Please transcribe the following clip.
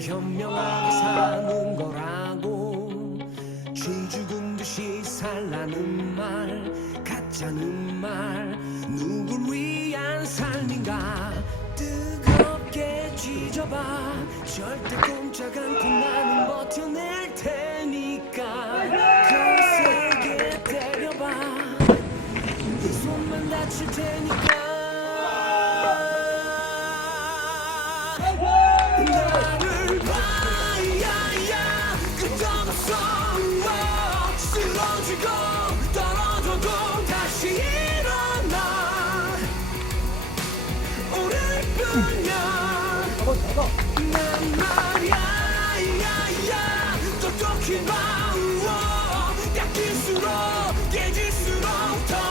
현명하게 사는 거라고 쥐 죽은 듯이 살라는 말 가짜는 말 누굴 위한 삶인가 쥐져봐. 절대 꼼짝 않고 나는 버텨낼 테니까. 거세게 때려봐. 네 손만 다칠 테니까. 나를 봐야야. 끝없어 쓰러지고 떨어져도 다시 일어나. 오늘 뿐이야 난 말이야 야야 똑똑히 봐